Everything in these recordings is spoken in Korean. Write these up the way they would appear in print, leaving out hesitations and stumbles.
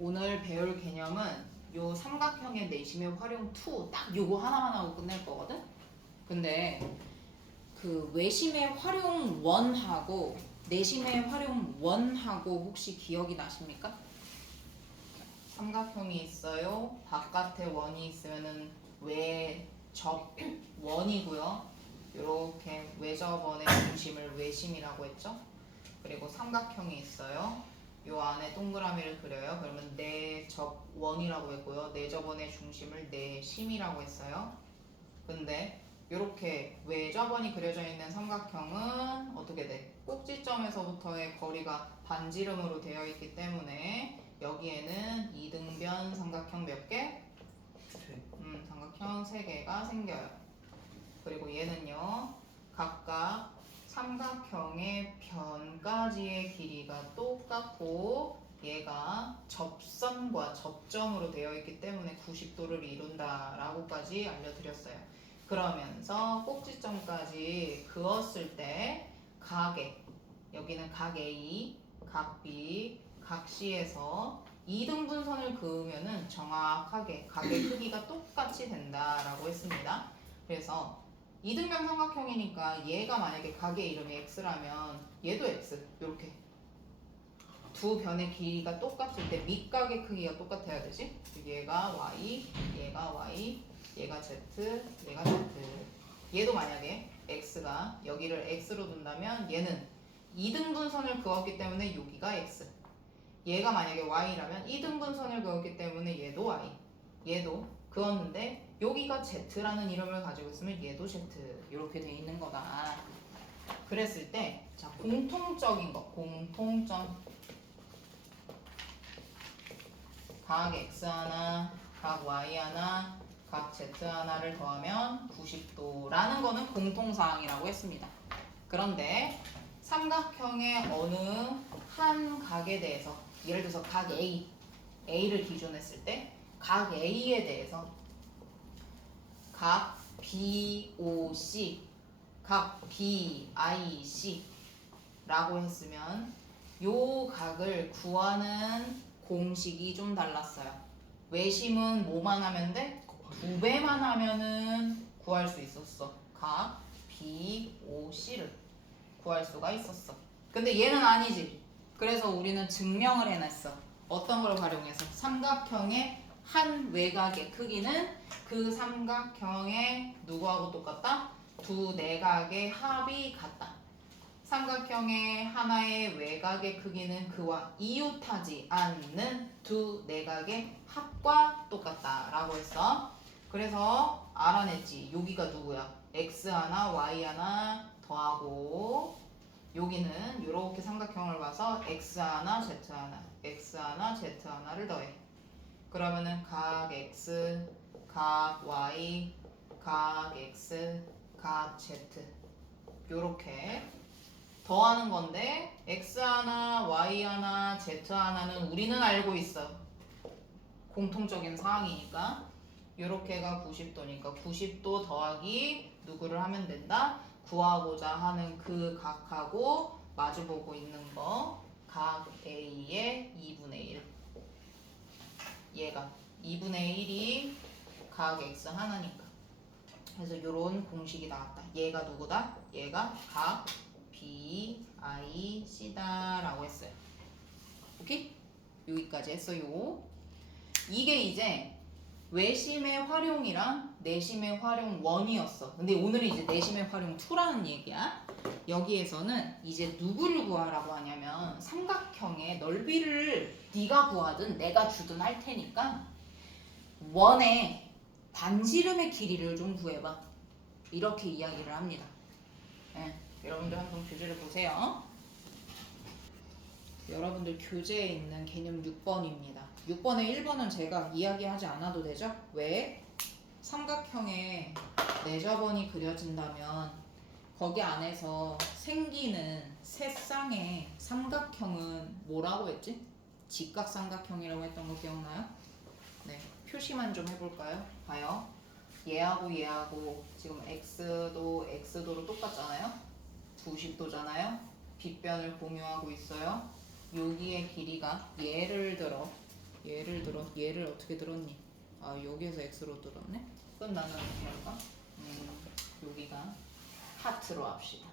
오늘 배울 개념은 요 삼각형의 내심의 활용 2 딱 요거 하나만 하고 끝낼 거거든? 근데 그 외심의 활용 1하고 내심의 활용 1하고 혹시 기억이 나십니까? 삼각형이 있어요. 바깥에 원이 있으면은 외접 원이고요. 이렇게 외접원의 중심을 외심이라고 했죠. 그리고 삼각형이 있어요. 요 안에 동그라미를 그려요. 그러면 내접원이라고 했고요. 내접원의 중심을 내심이라고 했어요. 근데 이렇게 외접원이 그려져 있는 삼각형은 어떻게 돼? 꼭지점에서부터의 거리가 반지름으로 되어 있기 때문에 여기에는 이등변 삼각형 몇 개? 삼각형 3개가 생겨요. 그리고 얘는요, 각각 삼각형의 변까지의 길이가 똑같고 얘가 접선과 접점으로 되어 있기 때문에 90도를 이룬다라고까지 알려드렸어요. 그러면서 꼭지점까지 그었을 때 각에, 여기는 각 A, 각 B, 각 C에서 2등분선을 그으면은 정확하게 각의 크기가 똑같이 된다라고 했습니다. 그래서 이등변 삼각형이니까 얘가 만약에 각의 이름이 x라면 얘도 x 이렇게 두 변의 길이가 똑같을 때 밑각의 크기가 똑같아야 되지. 얘가 y, 얘가 y, 얘가 z, 얘가 z. 얘도 만약에 x가 여기를 x로 둔다면 얘는 이등분선을 그었기 때문에 여기가 x. 얘가 만약에 y라면 이등분선을 그었기 때문에 얘도 y. 얘도 그었는데 여기가 z라는 이름을 가지고 있으면 얘도 z 이렇게 돼 있는 거다. 그랬을 때 자, 공통적인 거, 공통점 각 x 하나, 각 y 하나, 각 z 하나를 더하면 90도라는 거는 공통사항이라고 했습니다. 그런데 삼각형의 어느 한 각에 대해서 예를 들어서 각 A를 기준했을 때 각 A에 대해서 각 BOC, 각 BIC 라고 했으면 요 각을 구하는 공식이 좀 달랐어요. 외심은 뭐만 하면 돼? 2배만 하면은 구할 수 있었어. 각 BOC를 구할 수가 있었어. 근데 얘는 아니지. 그래서 우리는 증명을 해냈어. 어떤 걸 활용해서? 삼각형의 한 외곽의 크기는 그 삼각형의 누구하고 똑같다? 두 내각의 합이 같다. 삼각형의 하나의 외곽의 크기는 그와 이웃하지 않는 두 내각의 합과 똑같다라고 했어. 그래서 알아냈지. 여기가 누구야? x 하나, y 하나 더하고 여기는 이렇게 삼각형을 봐서 x 하나, z 하나, x 하나, z 하나를 더해. 그러면은 각 x, 각 y, 각 x, 각 z 요렇게 더하는 건데 x 하나, y 하나, z 하나는 우리는 알고 있어. 공통적인 사항이니까 요렇게가 90도니까 90도 더하기 누구를 하면 된다? 구하고자 하는 그 각하고 마주보고 있는 거 각 A의 2분의 1 얘가 2분의 1이 각 x 하나니까 그래서 요런 공식이 나왔다. 얘가 누구다? 얘가 각 B, I, C다 라고 했어요. 오케이? 여기까지 했어요. 이게 이제 외심의 활용이랑 내심의 활용 1이었어. 근데 오늘은 이제 내심의 활용 2라는 얘기야. 여기에서는 이제 누구를 구하라고 하냐면 삼각형의 넓이를 네가 구하든 내가 주든 할 테니까 원의 반지름의 길이를 좀 구해봐. 이렇게 이야기를 합니다. 네, 여러분들 한번 교재를 보세요. 여러분들 교재에 있는 개념 6번입니다. 6번에 1번은 제가 이야기하지 않아도 되죠? 왜? 삼각형에 내접원이 그려진다면 거기 안에서 생기는 세 쌍의 삼각형은 뭐라고 했지? 직각삼각형이라고 했던 거 기억나요? 네, 표시만 좀 해볼까요? 봐요. 얘하고 얘하고 지금 x도 x도로 똑같잖아요? 90도잖아요? 빗변을 공유하고 있어요. 여기의 길이가 예를 들어 얘를 어떻게 들었니? 아 여기에서 x로 들었네? 그럼 나는 어떻게 할까? 여기가 하트로 합시다.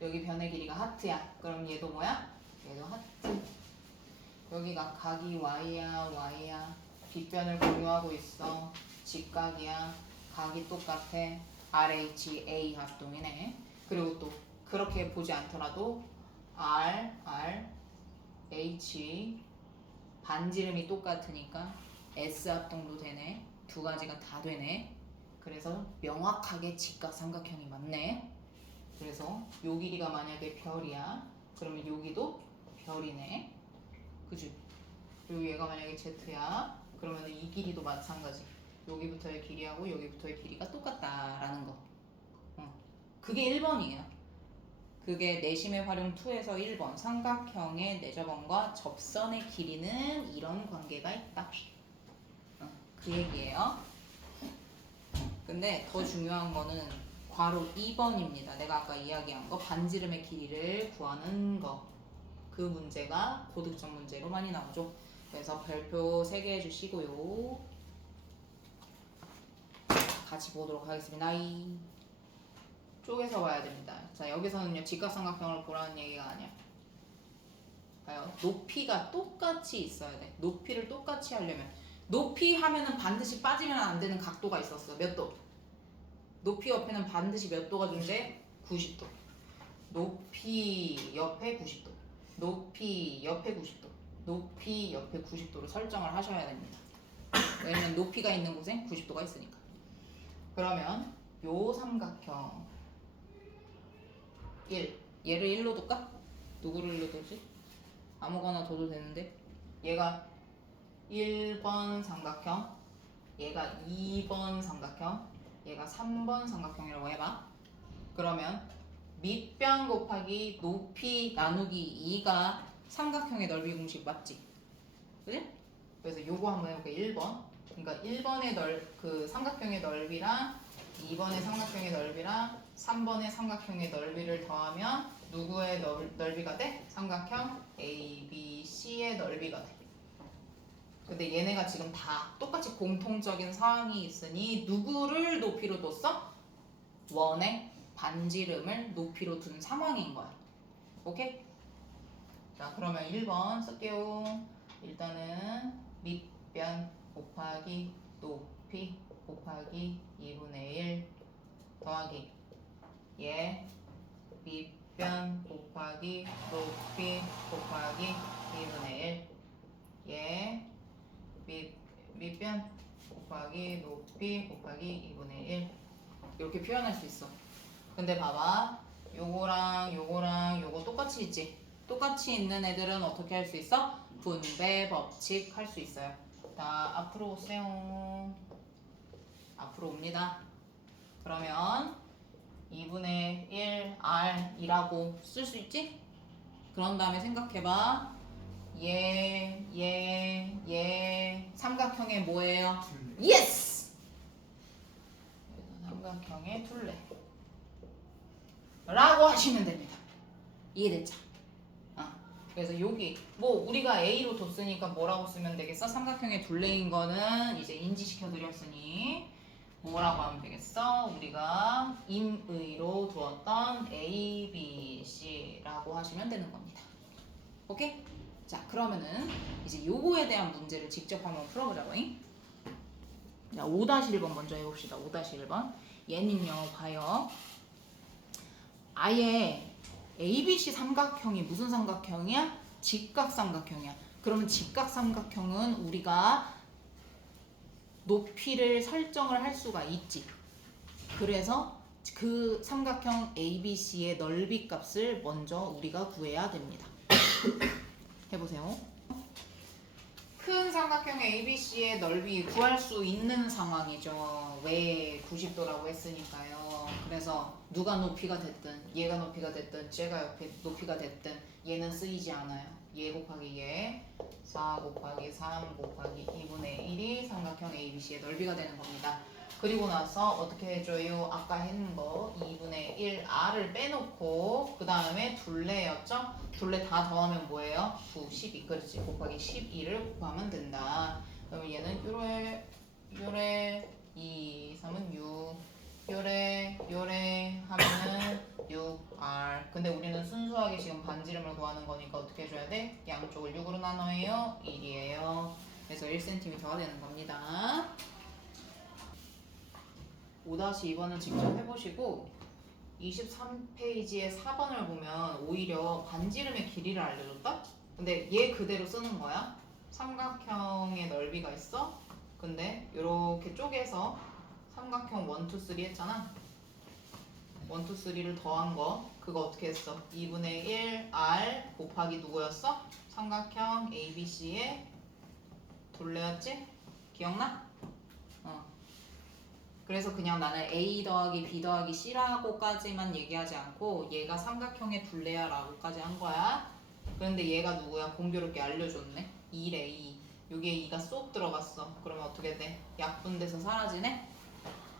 여기 변의 길이가 하트야. 그럼 얘도 뭐야? 얘도 하트. 여기가 각이 y야 y야. 빗변을 공유하고 있어. 직각이야. 각이 똑같아. RHA 합동이네. 그리고 또 그렇게 보지 않더라도 H 반지름이 똑같으니까 S 합동도 되네. 두 가지가 다 되네. 그래서 명확하게 직각 삼각형이 맞네. 그래서 요 길이가 만약에 별이야. 그러면 여기도 별이네. 그지? 그리고 얘가 만약에 Z야. 그러면 이 길이도 마찬가지. 여기부터의 길이하고 여기부터의 길이가 똑같다라는 거. 그게 1번이에요. 그게 내심의 활용 2에서 1번 삼각형의 내접원과 접선의 길이는 이런 관계가 있다. 그 얘기예요. 근데 더 중요한 거는 괄호 2번입니다. 내가 아까 이야기한 거 반지름의 길이를 구하는 거. 그 문제가 고득점 문제로 많이 나오죠. 그래서 별표 3개 해주시고요. 같이 보도록 하겠습니다. 쪼개서 봐야 됩니다. 자 여기서는요 직각삼각형을 보라는 얘기가 아니야. 봐요. 높이가 똑같이 있어야 돼. 높이를 똑같이 하려면 높이 하면은 반드시 빠지면 안 되는 각도가 있었어. 몇 도? 높이 옆에는 반드시 몇 도가 존재? 90도. 높이 옆에 90도. 높이 옆에 90도. 높이 옆에 90도로 설정을 하셔야 됩니다. 왜냐면 높이가 있는 곳에 90도가 있으니까. 그러면 요 삼각형 1 얘를 1로 둘까? 누구를 1로 두지? 아무거나 둬도 되는데 얘가 1번 삼각형 얘가 2번 삼각형 얘가 3번 삼각형이라고 해봐. 그러면 밑변 곱하기 높이 나누기 2가 삼각형의 넓이 공식 맞지? 그지? 그래서 요거 한번 해볼게. 1번 그러니까 1번의 그 삼각형의 넓이랑 2번의 삼각형의 넓이랑 3번의 삼각형의 넓이를 더하면 누구의 넓이가 돼? 삼각형 ABC의 넓이가 돼. 근데 얘네가 지금 다 똑같이 공통적인 사항이 있으니 누구를 높이로 뒀어? 원의 반지름을 높이로 둔 상황인 거야. 오케이? 자 그러면 1번 쓸게요. 일단은 밑변 곱하기 높이 곱하기 2분의 1 더하기 얘 밑변 곱하기 높이 곱하기 2분의 1 얘 밑변 곱하기 높이 곱하기 2분의 1 이렇게 표현할 수 있어. 근데 봐봐 요거랑 요거랑 요거 똑같이 있지? 똑같이 있는 애들은 어떻게 할 수 있어? 분배 법칙 할 수 있어요. 자 앞으로 오세요. 앞으로 옵니다. 그러면 2분의 1R이라고 쓸 수 있지? 그런 다음에 생각해봐. 얘 삼각형의 뭐예요? 예스! 삼각형의 둘레 라고 하시면 됩니다. 이해됐죠? 그래서 여기 뭐 우리가 A로 뒀으니까 뭐라고 쓰면 되겠어? 삼각형의 둘레인 거는 이제 인지시켜 드렸으니 뭐라고 하면 되겠어? 우리가 임의로 두었던 A, B, C라고 하시면 되는 겁니다. 오케이? 자 그러면은 이제 요거에 대한 문제를 직접 한번 풀어보자고. 자 5-1번 먼저 해봅시다. 5-1번 얘는요 봐요. 아예 ABC 삼각형이 무슨 삼각형이야? 직각삼각형이야. 그러면 직각삼각형은 우리가 높이를 설정을 할 수가 있지. 그래서 그 삼각형 ABC의 넓이 값을 먼저 우리가 구해야 됩니다. 해보세요. 큰 삼각형 ABC의 넓이 구할 수 있는 상황이죠. 왜 90도라고 했으니까요. 그래서 누가 높이가 됐든 얘가 높이가 됐든 쟤가 높이가 됐든 얘는 쓰이지 않아요. 얘 곱하기 얘 4 곱하기 3 곱하기 2분의 1이 삼각형 ABC의 넓이가 되는 겁니다. 그리고 나서 어떻게 해줘요? 아까 했는 거 2분의 1 r을 빼놓고 그 다음에 둘레였죠? 둘레 다 더하면 뭐예요? 9, 12 그렇지 곱하기 12를 곱하면 된다. 그럼 얘는 요래 2, 3은 6 요래 하면은 6r. 근데 우리는 순수하게 지금 반지름을 구하는 거니까 어떻게 해줘야 돼? 양쪽을 6으로 나눠요 1이에요. 그래서 1cm가 되는 겁니다. 5-2번은 직접 해보시고 23페이지의 4번을 보면 오히려 반지름의 길이를 알려줬다? 근데 얘 그대로 쓰는 거야. 삼각형의 넓이가 있어. 근데 이렇게 쪼개서 삼각형 1, 2, 3 했잖아. 1, 2, 3를 더한 거 그거 어떻게 했어? 2분의 1 r 곱하기 누구였어? 삼각형 ABC의 둘레였지? 기억나? 그래서 그냥 나는 A 더하기 B 더하기 C라고까지만 얘기하지 않고 얘가 삼각형의 둘레야 라고까지 한 거야. 그런데 얘가 누구야? 공교롭게 알려줬네. 2래 2. 여기에 2가 쏙 들어갔어. 그러면 어떻게 돼? 약분돼서 사라지네?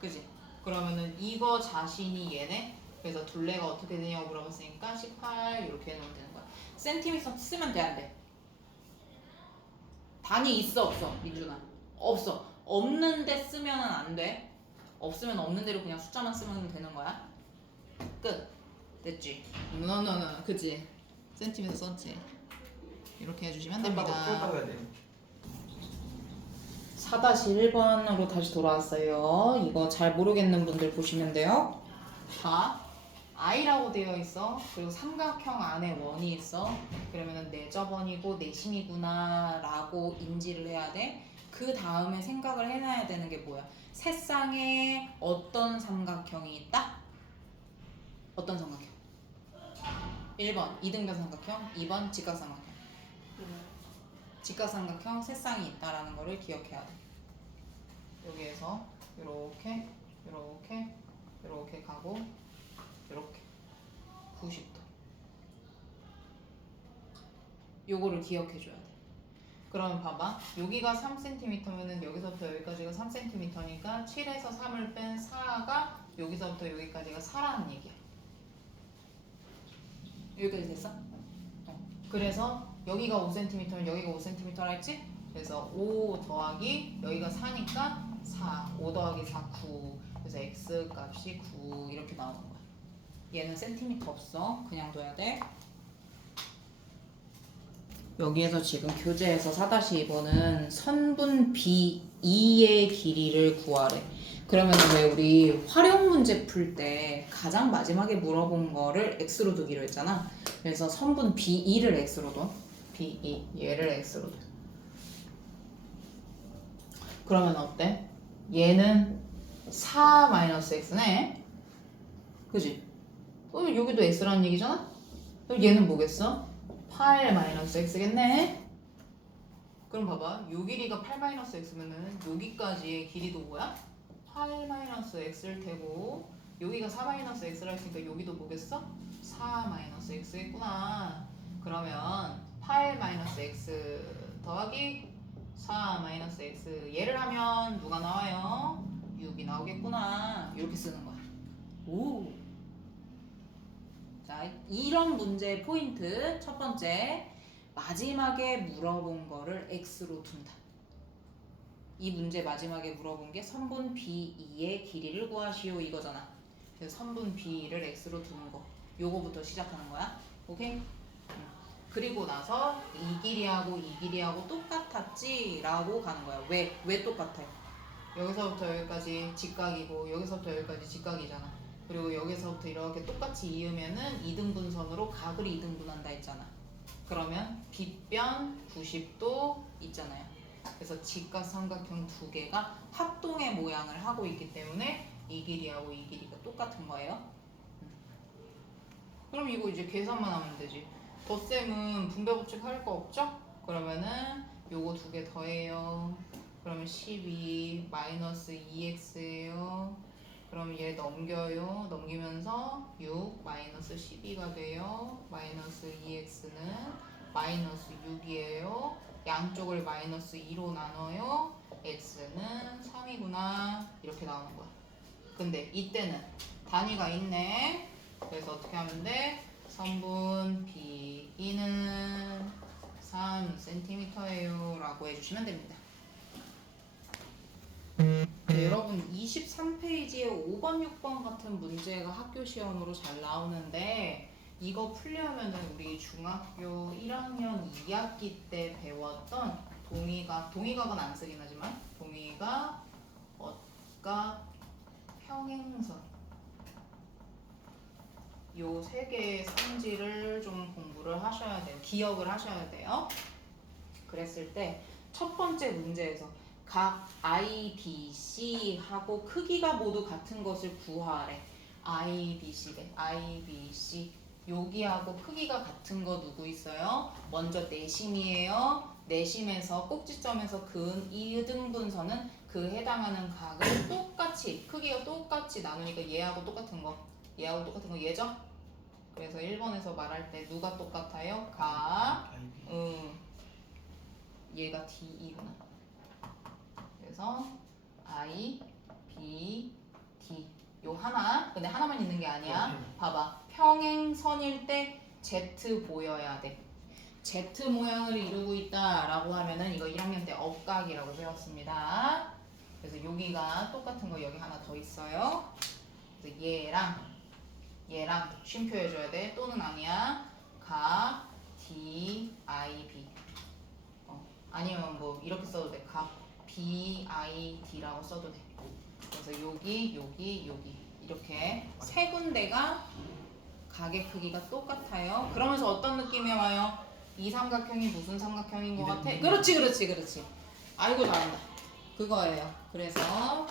그지? 그러면은 이거 자신이 얘네? 그래서 둘레가 어떻게 되냐고 물어봤으니까 18 이렇게 해놓으면 되는 거야. 센티미터 쓰면 돼 안 돼? 단위 있어 없어? 민준아 없어. 없는데 쓰면은 안 돼. 없으면 없는 대로 그냥 숫자만 쓰면 되는 거야. 끝. 됐지? 너너너 그치? 센티미터 썼지? 이렇게 해주시면 됩니다. 4-1번으로 다시 돌아왔어요. 이거 잘 모르겠는 분들 보시면 돼요. 봐. I라고 되어 있어. 그리고 삼각형 안에 원이 있어. 그러면은 내저번이고 내심이구나 라고 인지를 해야 돼. 그 다음에 생각을 해놔야 되는 게 뭐야? 세상에 어떤 삼각형이 있다? 어떤 삼각형? 1번 이등변 삼각형, 2번 직각삼각형. 직각삼각형 세쌍이 있다라는 거를 기억해야 돼. 여기에서 이렇게 이렇게 이렇게 가고 이렇게 90도. 요거를 기억해줘야 돼. 그러면 봐봐. 여기가 3cm면은 여기서부터 여기까지가 3cm니까 7에서 3을 뺀 4가 여기서부터 여기까지가 4라는 얘기야. 여기까지 됐어? 그래서 여기가 5cm면 여기가 5cm라 했지? 그래서 5 더하기 여기가 4니까 4. 5 더하기 4, 9. 그래서 x 값이 9 이렇게 나오는 거야. 얘는 센티미터 없어. 그냥 둬야 돼. 여기에서 지금 교재에서 4-2번은 선분 B2의 길이를 구하래. 그러면 왜 우리 활용 문제 풀 때 가장 마지막에 물어본 거를 x로 두기로 했잖아. 그래서 선분 B2를 x로 둬. B2 얘를 x로 둬. 그러면 어때? 얘는 4-x네. 그지? 그럼 여기도 x라는 얘기잖아? 그럼 얘는 뭐겠어? 8-x겠네? 그럼 봐봐. 요 길이가 8-x면은 여기까지의 길이도 뭐야? 8-x일 테고 여기가 4-x라 했으니까 여기도 뭐겠어? 4-x겠구나. 그러면 8-x 더하기 4-x 얘를 하면 누가 나와요? 6이 나오겠구나. 이렇게 쓰는 거야. 오. 자, 이런 문제의 포인트 첫 번째, 마지막에 물어본 거를 x로 둔다. 이 문제 마지막에 물어본 게 선분 B2의 길이를 구하시오 이거잖아. 그래서 선분 B를 x로 두는 거. 요거부터 시작하는 거야. 오케이? 그리고 나서 이 길이하고 이 길이하고 똑같았지? 라고 가는 거야. 왜 똑같아요? 여기서부터 여기까지 직각이고 여기서부터 여기까지 직각이잖아. 그리고 여기서부터 이렇게 똑같이 이으면은 이등분선으로 각을 이등분한다 했잖아. 그러면 빗변 90도 있잖아요. 그래서 직각 삼각형 두 개가 합동의 모양을 하고 있기 때문에 이 길이하고 이 길이가 똑같은 거예요. 그럼 이거 이제 계산만 하면 되지. 덧셈은 분배 법칙 할 거 없죠? 그러면은 요거 두 개 더해요. 그러면 12 마이너스 2x예요. 그럼 얘 넘겨요. 넘기면서 6 마이너스 12가 돼요. 마이너스 2x는 마이너스 6이에요. 양쪽을 마이너스 2로 나눠요. x는 3이구나 이렇게 나오는 거야. 근데 이때는 단위가 있네. 그래서 어떻게 하면 돼? 선분 B2는 3cm예요 라고 해주시면 됩니다. 네, 여러분 23페이지에 5번, 6번 같은 문제가 학교 시험으로 잘 나오는데 이거 풀려면은 우리 중학교 1학년 2학기 때 배웠던 동의각은 안 쓰긴 하지만 동의각, 어각, 평행선 요 세 개의 성질을 좀 공부를 하셔야 돼요. 기억을 하셔야 돼요. 그랬을 때 첫 번째 문제에서 각 I, B, C 하고 크기가 모두 같은 것을 구하래. I, B, C래. I, B, C 여기하고 크기가 같은 거 누구 있어요? 먼저 내심이에요. 내심에서 꼭지점에서 그은 2등분선은 그 해당하는 각을 똑같이 크기가 똑같이 나누니까 얘하고 똑같은 거 얘하고 똑같은 거 얘죠? 그래서 1번에서 말할 때 누가 똑같아요? 각 얘가 D이구나. 그래서 I, B, D 요 하나. 근데 하나만 있는 게 아니야. 봐봐. 평행선일 때 Z 보여야 돼. Z 모양을 이루고 있다라고 하면은 이거 1학년 때 억각이라고 배웠습니다. 그래서 여기가 똑같은 거 여기 하나 더 있어요. 그래서 얘랑 쉼표 해줘야 돼. 또는 아니야. 각 D, I, B. 아니면 뭐 이렇게 써도 돼. 각 B, I, D라고 써도 돼. 그래서 여기 이렇게 세 군데가 각의 크기가 똑같아요. 그러면서 어떤 느낌이 와요? 이 삼각형이 무슨 삼각형인 것 같아? 그렇지. 아이고 잘한다. 그거예요. 그래서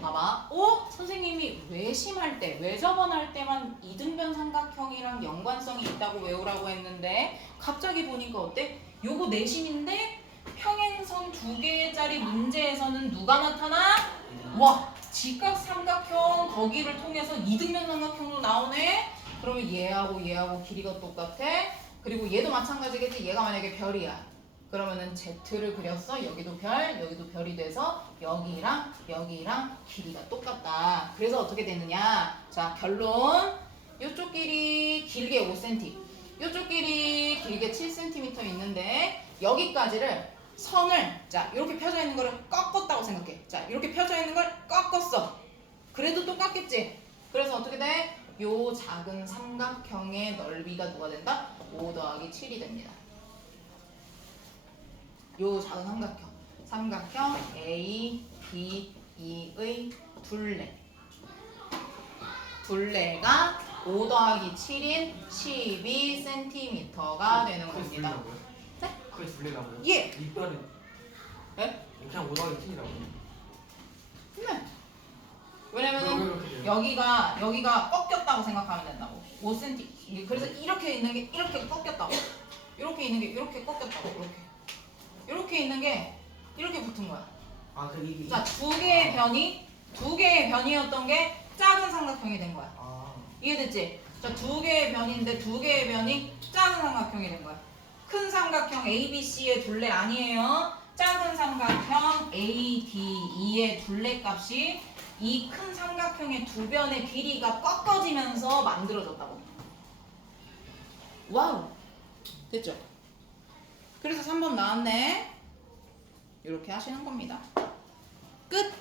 봐봐. 선생님이 외심할 때, 외접원할 때만 이등변 삼각형이랑 연관성이 있다고 외우라고 했는데 갑자기 보니까 어때? 요거 내심인데 평행선 2개짜리 문제에서는 누가 나타나? 와! 직각 삼각형 거기를 통해서 이등변 삼각형도 나오네? 그러면 얘하고 길이가 똑같아? 그리고 얘도 마찬가지겠지? 얘가 만약에 별이야. 그러면은 Z를 그렸어. 여기도 별이 돼서 여기랑 길이가 똑같다. 그래서 어떻게 되느냐? 자, 결론. 요쪽 길이 길게 5cm, 요쪽 길이 길게 7cm 있는데 여기까지를 선을 자 이렇게 펴져 있는 거를 꺾었다고 생각해. 자 이렇게 펴져 있는 걸 꺾었어. 그래도 똑같겠지? 그래서 어떻게 돼? 요 작은 삼각형의 넓이가 누가 된다? 5 더하기 7이 됩니다. 요 작은 삼각형 A, B, E의 둘레가 5 더하기 7인 12cm가 되는 겁니다. 네? 그게 둘레라고요? 예. 밑변은 네? 그냥 5 더하기 7이라고요? 네. 왜냐면은 여기가 꺾였다고 생각하면 된다고. 5cm. 그래서 이렇게 있는 게 이렇게 꺾였다고. 이렇게 있는 게 이렇게 꺾였다고. 이렇게 있는 게 이렇게 붙은 거야. 이게 자, 두 개의 변이었던 게 작은 삼각형이 된 거야. 이해됐지? 자, 두 개의 변인데 두 개의 변이 작은 삼각형이 된 거야. 큰 삼각형 ABC의 둘레 아니에요. 작은 삼각형 ADE의 둘레 값이 이 큰 삼각형의 두 변의 길이가 꺾어지면서 만들어졌다고. 와우. 됐죠? 그래서 3번 나왔네. 이렇게 하시는 겁니다. 끝.